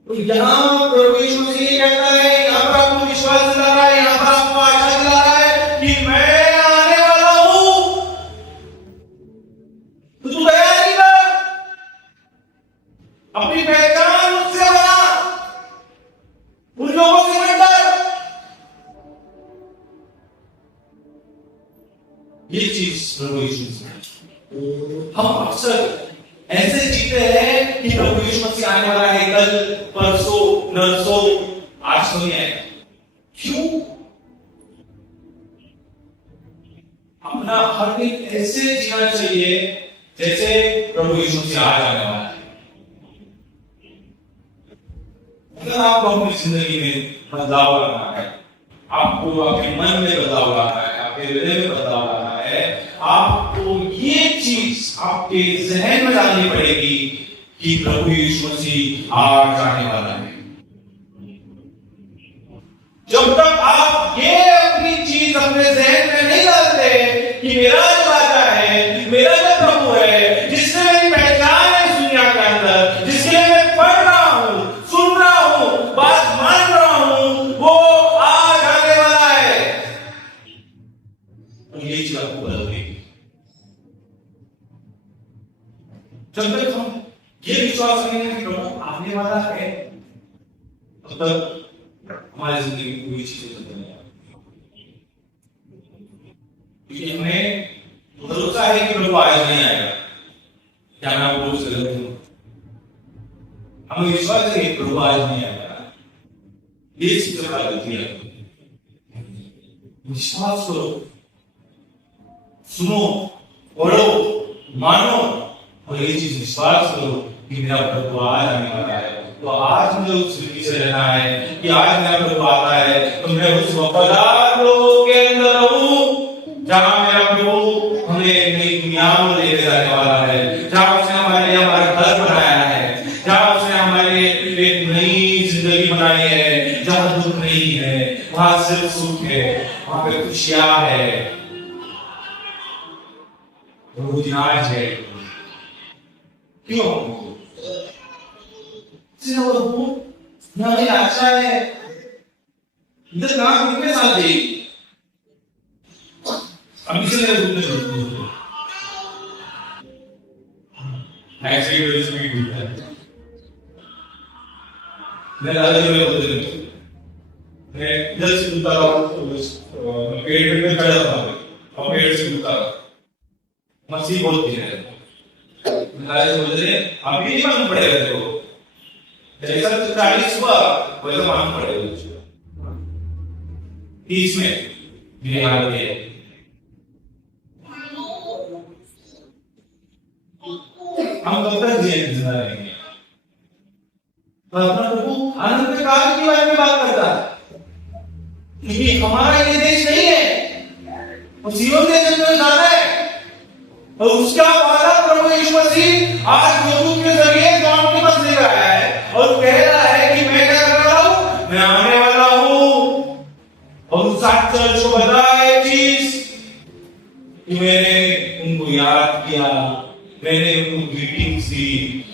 तो यहाँ प्रभु यीशु मसीह कहता है, यहाँ पर आपको विश्वास दिला रहा है, यहाँ पर आपको आशा दिला रहा है कि मैं आने वाला हूं, तो तू तैयारी कर, अपनी पहचान मुझसे बना, उन लोगों से मत डर। ये चीज प्रभु यीशु मसीह, हम अक्सर ऐसे जीते हैं कि प्रभु यीशु मसीह आने वाला है, कल परसों नरसों, आज तो नहीं आएगा। क्यों? अपना हर दिन ऐसे जीना चाहिए जैसे प्रभु यीशु मसीह आज आने वाला है। अगर आपको अपनी जिंदगी में बदलाव लाना है, आपको आपके मन में बदलाव लाना है, आपके हृदय में बदलाव लाना है, आपको ये चीज आपके जहन में डालनी पड़ेगी कि प्रभु यीशु मसीह आज आने वाला है। जब तक आप ये अपनी चीज अपने जहन में नहीं डालते कि मेरा जो राजा है, मेरा जो प्रभु है, जिससे मेरी पहचान है इस दुनिया के अंदर, जिसके लिए मैं पढ़ रहा हूं, सुन रहा हूं, बात मान रहा हूं, वो आज आने वाला है, तो ये चीज आपको बदल देगी। जब तक हम ये विश्वास करेंगे कि प्रभु आने वाला है, तब तक हमारी जिंदगी में कोई चीजें बदल नहीं आएगी, क्योंकि हमें भरोसा है कि प्रभु आज नहीं आएगा। क्या मैं आपको बोल सकता हूं? हमें विश्वास है कि प्रभु आज नहीं आएगा। ये चीज का गलती है। विश्वास करो, सुनो, पढ़ो, मानो, और ये चीज विश्वास करो कि मेरा प्रभु आज आने वाला है। तो आज मुझे उस रीति से रहना है कि आज मेरा प्रभु आता है, तो मैं उस वफादार लोगों के अंदर रहूं जहां मेरा प्रभु हमें नई दुनिया में लेकर जाने वाला है, जहां उसने हमारे लिए हमारा घर बनाया है, जहां उसने हमारे लिए एक नई जिंदगी बनाई है, जहां दुख नहीं है, वहां सिर्फ सुख है, वहां पे खुशियां है, प्रभु जी आज है। क्यों? हमें आशा है, इधर काम कितने साल देगी? अब इसे मेरे रूप में ऐसे ही वजह से भी होता है। मैं दादाजी मेरे बोलते थे, मैं इधर से घूमता रहा, पेड़ में खड़ा था और पेड़ से घूमता रहा, मछली बहुत थी है। दादाजी बोलते थे, अभी नहीं मालूम पड़ेगा तेरे को, जैसा तो 40 हुआ वैसा मालूम पड़ेगा तुझको। 30 में मेरे हाल में हम कब तक जिंदा रहेंगे? तो अपना प्रभु आनंद के काल के बारे में बात करता है, क्योंकि हमारा ये देश नहीं है, वो जीवन के देश में जाना है, और उसका वादा प्रभु यीशु मसीह आज यूट्यूब के जरिए गांव के पास ले रहा है और कह रहा है कि मैं क्या कर रहा हूं, मैं आने वाला हूं। और उस चर्च को बताया चीज कि मैंने उनको याद किया, मैंने उनको ग्रीटिंग्स दी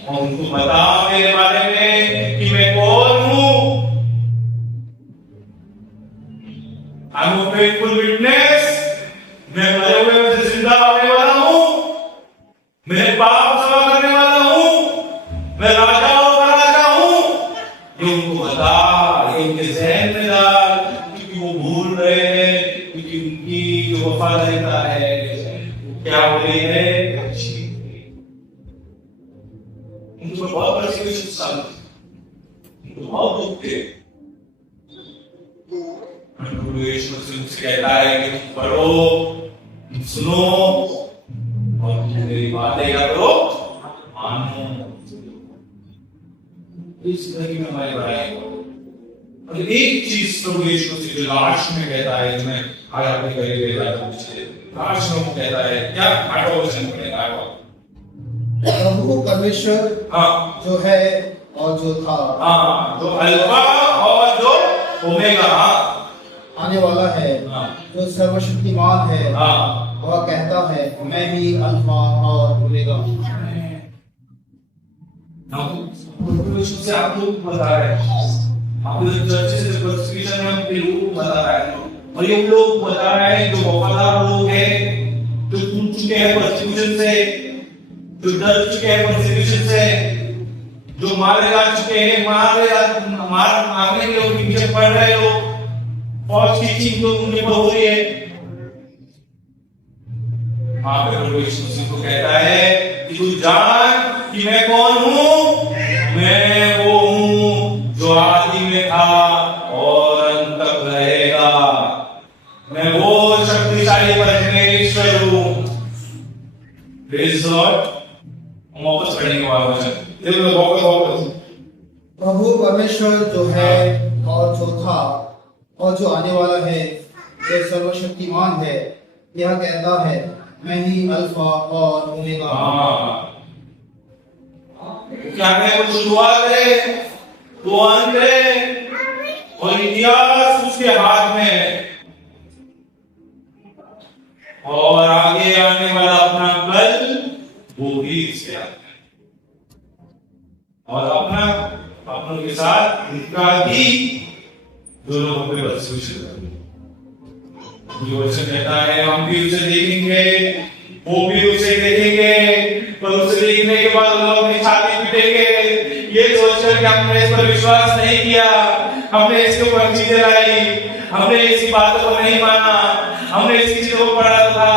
और उनको बताया मेरे बारे में कि मैं कौन हूं। I am a faithful witness, मैं मरे हुए में से जिंदा होने वाला हूं, मैं पाप क्षमा करने वाला हूं, मैं राजाओं का राजा हूं। ये उनको बता, ये उनके जहन में डाल, क्योंकि वो भूल रहे हैं, क्योंकि उनकी जो वफादारिता है क्या हो रही है, अच्छी। उनको बहुत परसेक्यूशन साल, उनको बहुत दुख थे। प्रभु यीशु मसीह उनसे कहता है कि तुम पढ़ो, तुम सुनो और मेरी बातें क्या करो, मानो। इस जिंदगी में हमारी बढ़ाई और एक चीज प्रभु यीशु मसीह जो लास्ट में कहता है, जो मैं आज आपके करीब ले जाता हूं, लास्ट में कहता है क्या, 8वां वचन पढ़ेगा। प्रभु परमेश्वर हाँ जो है और जो था, हाँ, जो अल्फा और जो ओमेगा, आने वाला है, हाँ। जो सर्वशक्तिमान है, हाँ। वह कहता है, मैं ही अल्फा और ओमेगा। से आपको बता रहे हैं, आपको चर्च से परसिक्यूशन में उनके लोग बता रहे हैं, और ये लोग बता रहे हैं जो वफादार लोग हैं, जो टूट चुके हैं परसिक्यूशन से, जो डर चुके हैं परसिक्यूशन से, जो मारे जा चुके हैं, मारने के लोग पीछे पड़ रहे लोग, फौज की चीख तो उनके पर हो रही है। वहां पे प्रभु यीशु मसीह को कहता है कि तू जान कि मैं कौन हूं, मैं वो हूं जो आदि में था और अंत तक रहेगा, मैं वो शक्तिशाली परमेश्वर हूं। Praise the Lord. हम वापस पढ़ेंगे वचन, देखो वापस प्रभु परमेश्वर जो है और जो था और जो आने वाला है, जो सर्वशक्तिमान है, यह कहता है, मैं ही अल्फा और ओमेगा। क्या है? वो शुरुआत है, वो अंत है, और इतिहास उसके हाथ में है, और आगे आने वाला अपना कल वो भी इसके हाथ में, और अपनों के साथ उनका भी जो लोगों पे परसिक्यूशन कर ये वचन कहता है, हम भी उसे देखेंगे, वो भी उसे देखेंगे, पर उसे देखने के बाद लोग अपनी छाती पीटेंगे, ये सोचकर कि हमने इस पर विश्वास नहीं किया, हमने इसके ऊपर चीजें लाई, हमने इसकी बातों को नहीं माना, हमने इसकी चीजों को पढ़ा था,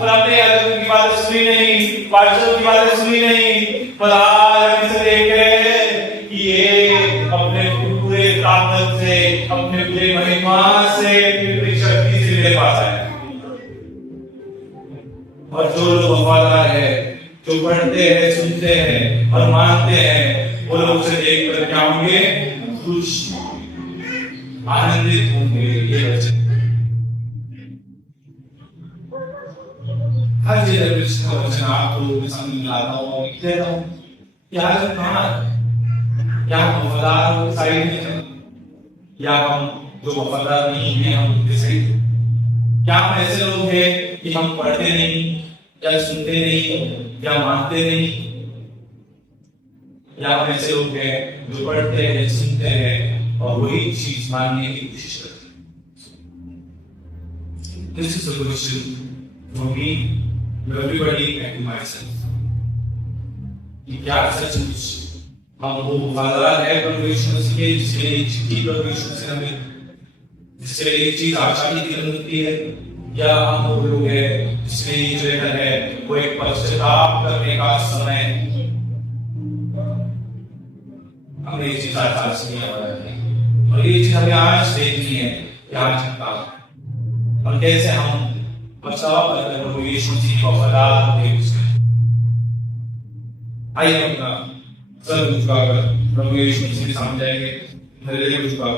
पर हमने अलग की बातें सुनी नहीं, पास्टरों की बातें सुनी नहीं, पर आज हम इसे देख रहे हैं कि ये अपने पूरे ताकत से, अपने पूरे महिमा से, पूरी शक्ति से मेरे पास आए। और जो लोग वफादार है, जो पढ़ते हैं, सुनते हैं और मानते हैं, वो लोग उसे देखकर क्या होंगे? खुश, आनंदित होंगे। ये वचन हर जगह कृष्ण का वचन आपको सामने लाता हूँ, लिख देता हूँ। क्या कहाँ क्या हम वफादार साइड में हैं, या हम जो वफादार नहीं है हम उनके साइड? क्या हम ऐसे लोग हैं कि हम पढ़ते नहीं, या सुनते नहीं, या मानते नहीं, या हम ऐसे लोग हैं जो पढ़ते हैं, सुनते हैं और वही चीज मानने की कोशिश करते हैं? This is a question for me, to everybody and to myself. कि क्या सचमुच हम वो वफादार है प्रभु यीशु मसीह के, जिसके लिए चिट्ठी प्रभु यीशु मसीह ने हमें, जिसके लिए चीज आशा की मिलती है, या हम वो लोग हैं जिसके लिए जो है वो एक पश्चाताप करने का समय, हमने ये चीज आज सुनी है और ये चीज हमें आज देखनी है कि आज का और कैसे हम बचाव करते प्रभु यीशु मसीह को वफादार होते हैं। आइए अपना सर झुकाकर प्रभु यीशु मसीह के सामने जाएंगे। मेरे लिए झुकाओ।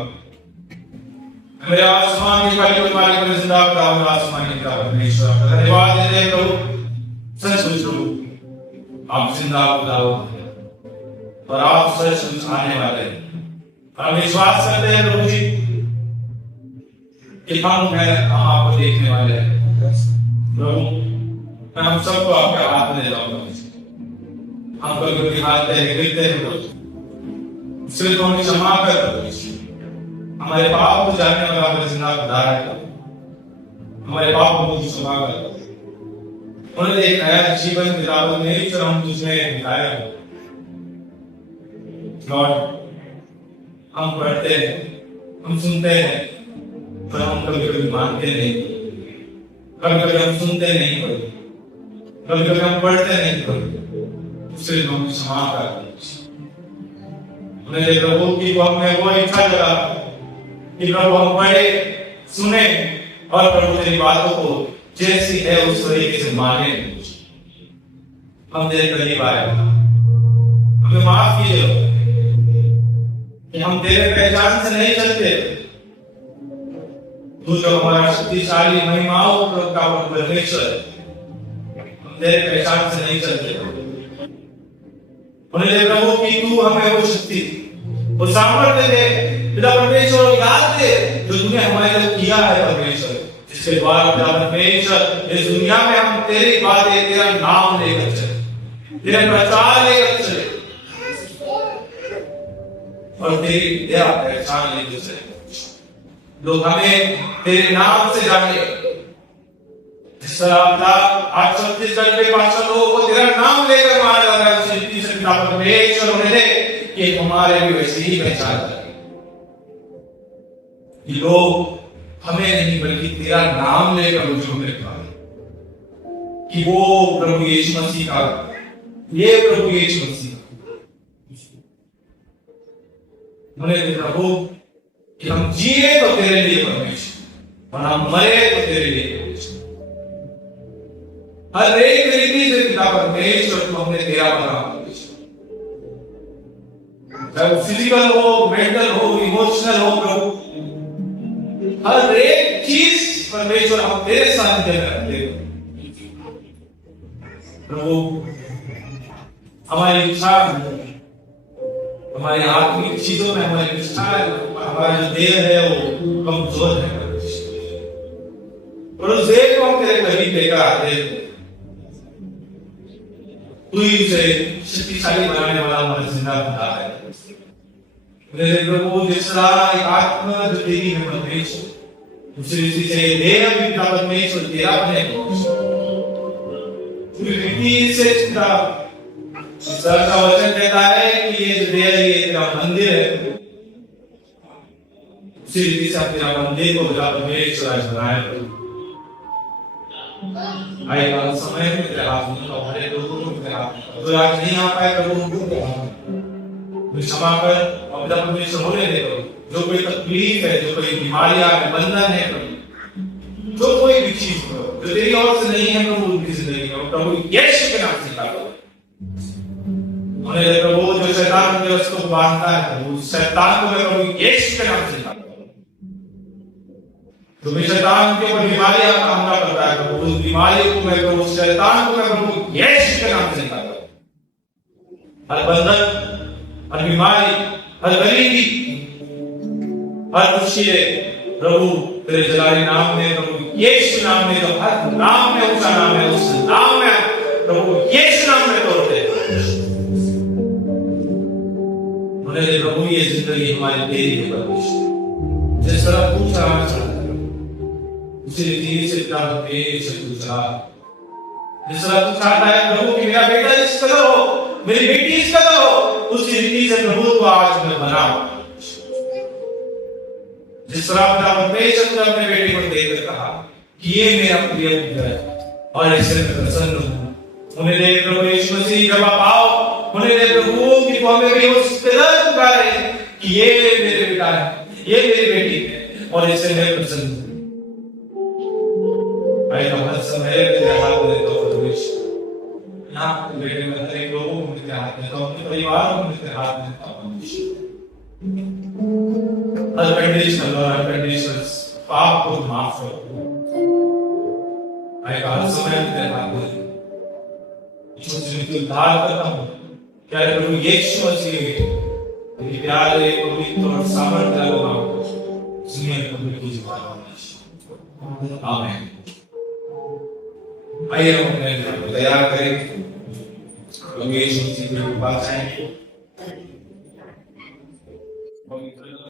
मेरे आसमान के मालिक पर जिंदा खड़ा हूं, आसमान के परमेश्वर का धन्यवाद देते हैं प्रभु। सचमुच प्रभु आप जिंदा खुदा हो और आप सचमुच आने वाले हैं। हम विश्वास करते हैं प्रभु जी कि हम आपको देखने वाले हैं प्रभु। मैं हम सबको आपके हाथ में देता हूँ। हम कभी हाथ गिरते हैं प्रभु, सिर्फ हमें क्षमा कर प्रभु। हमारे पाप को जानने वाला हमें जिंदा खुदा है, हमारे पाप को क्षमा कर। उन्होंने एक नया जीवन किताबों में जो हम तुझमें दिखाया हो लॉर्ड। हम पढ़ते हैं, हम सुनते हैं, पर हम कभी कभी मानते नहीं, कभी कभी हम सुनते नहीं, कभी कभी हम पढ़ते नहीं, उससे हम क्षमा कर। मेरे प्रभु की हमें वो इच्छा लगा कि प्रभु हम पढ़े, सुने और प्रभु तेरी बातों को जैसी है उस तरीके से माने। हम तेरे करीब आए, हमें माफ कीजिए कि हम तेरे पहचान से नहीं चलते। तू जो हमारा शक्तिशाली महिमाओं का परमेश्वर, हम तेरे पहचान से नहीं चलते। उन्हें प्रभु की तू हमें वो शक्ति, वो सामर्थ्य दे पिता परमेश्वर को याद दे जो तूने हमारे लिए किया है परमेश्वर, जिसके द्वारा पिता परमेश्वर इस दुनिया में हम तेरी बातें, तेरा नाम लेकर चले, तेरा प्रचार लेकर चले और तेरी दया पहचान लेकर चले। लोग हमें तेरे नाम से जाने, जिस तरह आज छत्तीसगढ़ के भाषा लोगों को तेरा नाम लेकर मारा जा रहा है, उसी रीति से पिता परमेश्वर उन्हें दे कि हमारे भी वैसे ही पहचान करें। लोग हमें नहीं बल्कि तेरा नाम लेकर मुझे मेरे पास कि वो प्रभु यीशु मसीह का, ये प्रभु यीशु मसीह उन्हें प्रभु कि हम जिए तो तेरे लिए परमेश्वर और हम मरे तो तेरे लिए परमेश्वर। हर एक रीति से पिता परमेश्वर को हमने तेरा बना परमेश्वर, चाहे फिजिकल हो, मेंटल हो, इमोशनल हो प्रभु, हर एक चीज परमेश्वर हम तेरे सानिध्य में रखते हैं प्रभु। हमारी इच्छा, हमारी आत्मिक चीजों में हमारी निष्ठा है, हमारा जो देह है वो कमजोर है और उस देह को हम तेरे करीब लेकर आते हैं। तू ही उसे शक्तिशाली बनाने वाला हमारा जिंदा खुदा है मेरे प्रभु। जिस तरह एक आत्मा जो तेरी है परमेश्वर, उसी रीति से देह भी पिता परमेश्वर तेरा बने, पूरी रीति से पिता ईश्वर का वचन कहता है कि ये जो देह है ये तेरा मंदिर है, उसी रीति से तेरा मंदिर को पिता परमेश्वर आज बनाया प्रभु। आएगा समय में तेरे हाथ में, हमारे लोगों को तेरे हाथ में, जो आज नहीं आ पाए प्रभु उनको क्षमा कर और पिता परमेश्वर होने दे प्रभु। जो कोई तकलीफ है, जो कोई बीमारियां है, बंधन है प्रभु, जो कोई भी चीज जो तेरी ओर से नहीं है प्रभु उनकी जिंदगी में प्रभु यीशु के नाम से निकालो। उन्हें प्रभु जो शैतान के उसको बांधता है प्रभु, शैतान को मैं प्रभु यीशु के नाम से निकालो। जो भी शैतान के ऊपर बीमारियां का हमला करता है प्रभु, उस बीमारी को मैं प्रभु, शैतान को मैं प्रभु यीशु के नाम से निकालो। हर बंधन, हर बीमारी, हर गरीबी, हर मुश्किलें प्रभु तेरे जलाली नाम में प्रभु यीशु नाम में, जो हर नाम में ऊंचा नाम है, उस नाम में प्रभु यीशु नाम में तोड़ते उन्हें प्रभु ये जिंदगी हमारी तेरी है परमेश्वर। जिस तरह तू चलाना चाहता है उसी रीति से पिता परमेश्वर तू चला। जिस तरह तू चाहता है प्रभु कि मेरा बेटा इस कदर हो, मेरी बेटी इस कदर हो, उसी रीति से प्रभु को आज मैं बनाऊं। जिस तरह पिता परमेश्वर ने अपने बेटे को देखकर कहा कि ये मेरा प्रिय पुत्र है और इससे मैं प्रसन्न हूं, उन्हें दे प्रभु यीशु मसीह जब आप आओ, उन्हें दे प्रभु कि वो हमें भी उस कदर पुकारे कि ये मेरे बेटा है, ये मेरी बेटी है और इससे मैं प्रसन्न हूं। आए हर समय तेरे हाथ में देता हूं परमेश्वर, यहाँ बेटे में हर एक लोगों को तेरे हाथ में देता हूं, अपने परिवार को तेरे हाथ में देता हूं परमेश्वर। अनकंडीशनल और अनकंडीशनल पाप को माफ करो। आएगा हर समय तेरे हाथ में मुझे उद्धार करता हूँ, क्या प्रभु यीशु मसीह के प्यारे पवित्र और सामर्थ्य वाले नाम को सुनिए प्रभु की जुबान। आमीन। आइए हम अपने तैयार करें, प्रभु यीशु मसीह के पास आएं।